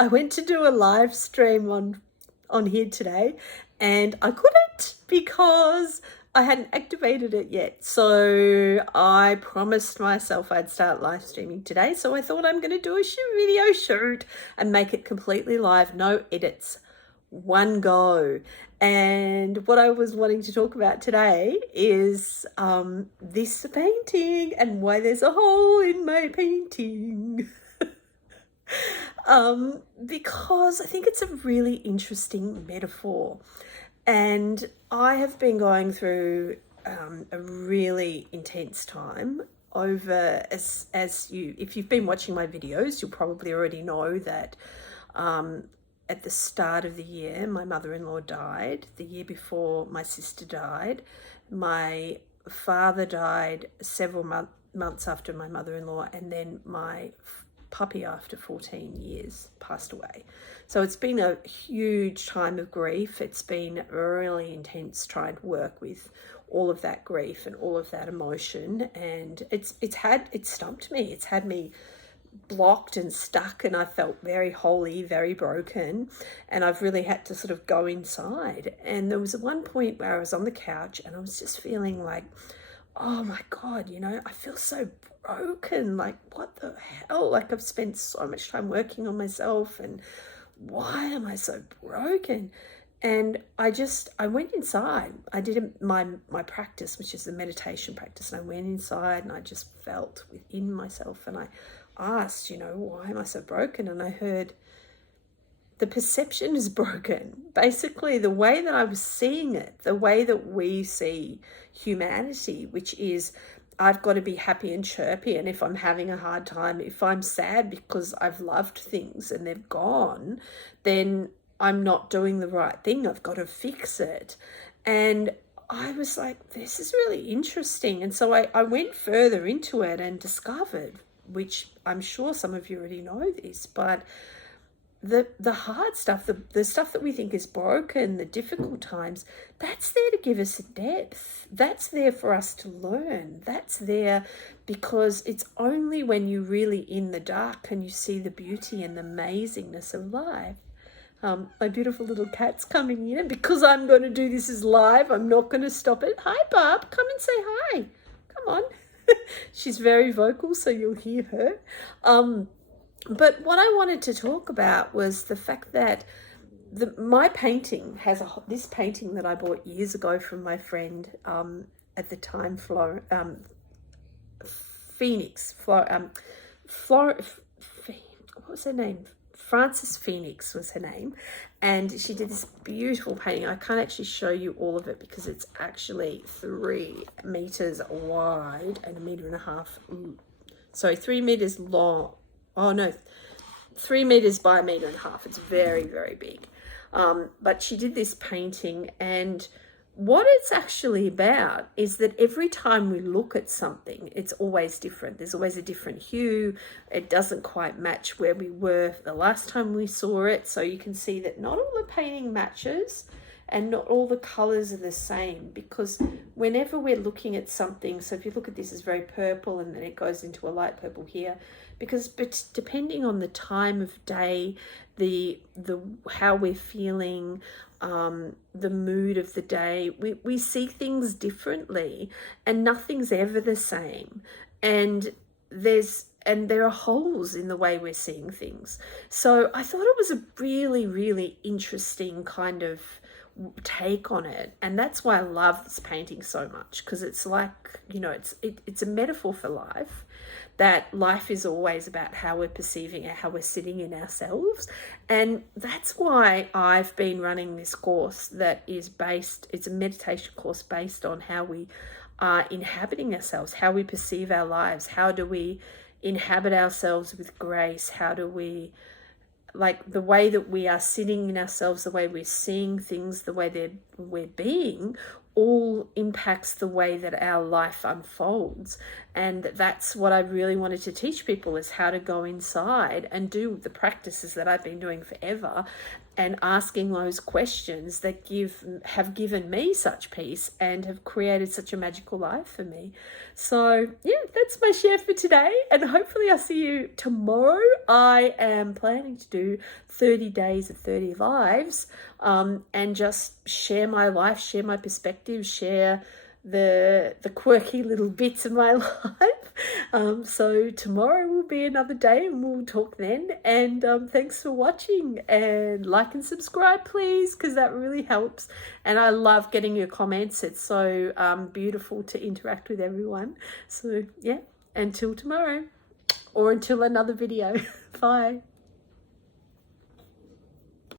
I went to do a live stream on here today, and I couldn't because I hadn't activated it yet. So I promised myself I'd start live streaming today. So I thought I'm going to do a video shoot and make it completely live, no edits, one go. And what I was wanting to talk about today is this painting and why there's a hole in my painting. Because I think it's a really interesting metaphor. And I have been going through a really intense time over, if you've been watching my videos, you'll probably already know that at the start of the year, my mother-in-law died. The year before, my sister died. My father died several months after my mother-in-law, and then my puppy, after 14 years, passed away. So it's been a huge time of grief. It's been really intense trying to work with all of that grief and all of that emotion, and it's stumped me. It's had me blocked and stuck, and I felt very holy, very broken, and I've really had to sort of go inside. And there was one point where I was on the couch and I was just feeling like, oh my God, I feel so broken. Like, what the hell? Like, I've spent so much time working on myself, and why am I so broken? And I went inside. I did my practice, which is the meditation practice, and I went inside and I just felt within myself, and I asked, why am I so broken? And I heard, the perception is broken. Basically, the way that I was seeing it, the way that we see humanity, which is, I've got to be happy and chirpy, and if I'm having a hard time, if I'm sad because I've loved things and they've gone, then I'm not doing the right thing. I've got to fix it. And I was like, this is really interesting. And so I went further into it and discovered, which I'm sure some of you already know this, but the hard stuff, the stuff that we think is broken, the difficult times, that's there to give us a depth. That's there for us to learn. That's there because it's only when you're really in the dark can you see the beauty and the amazingness of life. My beautiful little cat's coming in, and because I'm going to do this as live, I'm not going to stop it. Hi, Barb, come and say hi. Come on. She's very vocal, so you'll hear her. But what I wanted to talk about was the fact that my painting has this painting that I bought years ago from my friend at the time, Phoenix. What was her name? Frances Phoenix was her name, and she did this beautiful painting. I can't actually show you all of it because it's actually 3 meters wide and 1.5 meters. Sorry, 3 meters long. Oh no, 3 meters by 1.5 meters. It's very, very big. But she did this painting, and what it's actually about is that every time we look at something, it's always different. There's always a different hue. It doesn't quite match where we were the last time we saw it. So you can see that not all the painting matches and not all the colors are the same, because whenever we're looking at something, so if you look at this, it's very purple and then it goes into a light purple here, but depending on the time of day, the how we're feeling, the mood of the day, we see things differently, and nothing's ever the same. And there are holes in the way we're seeing things. So I thought it was a really, really interesting kind of take on it, and that's why I love this painting so much, because it's like, it's a metaphor for life, that life is always about how we're perceiving it, how we're sitting in ourselves. And that's why I've been running this course that is it's a meditation course based on how we are inhabiting ourselves, how we perceive our lives, how do we inhabit ourselves with grace, how do we, like, the way that we are sitting in ourselves, the way we're seeing things, the way we're being, all impacts the way that our life unfolds. And that's what I really wanted to teach people, is how to go inside and do the practices that I've been doing forever and asking those questions that have given me such peace and have created such a magical life for me. So yeah, that's my share for today, and hopefully I'll see you tomorrow. I am planning to do 30 days of 30 lives, and just share my life, share my perspective, share the quirky little bits of my life. So tomorrow will be another day, and we'll talk then. And thanks for watching, and like and subscribe please, because that really helps, and I love getting your comments. It's so beautiful to interact with everyone. So yeah, until tomorrow, or until another video. Bye.